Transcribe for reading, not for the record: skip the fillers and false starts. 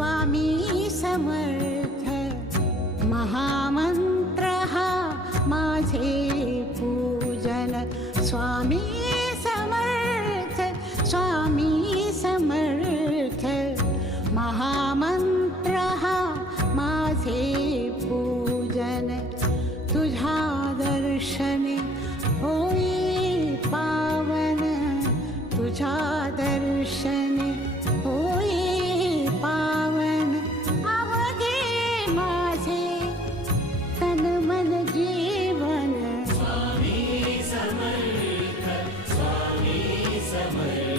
स्वामी समर्थ महामंत्र हा माझे पूजन स्वामी समर्थ स्वामी समर्थ महामंत्र हा माझे पूजन तुझ्या दर्शने होई पावन तुझ्या दर्शने होई पावन अवघे माझे तन मन जीवन स्वामी समर्थ स्वामी समर्थ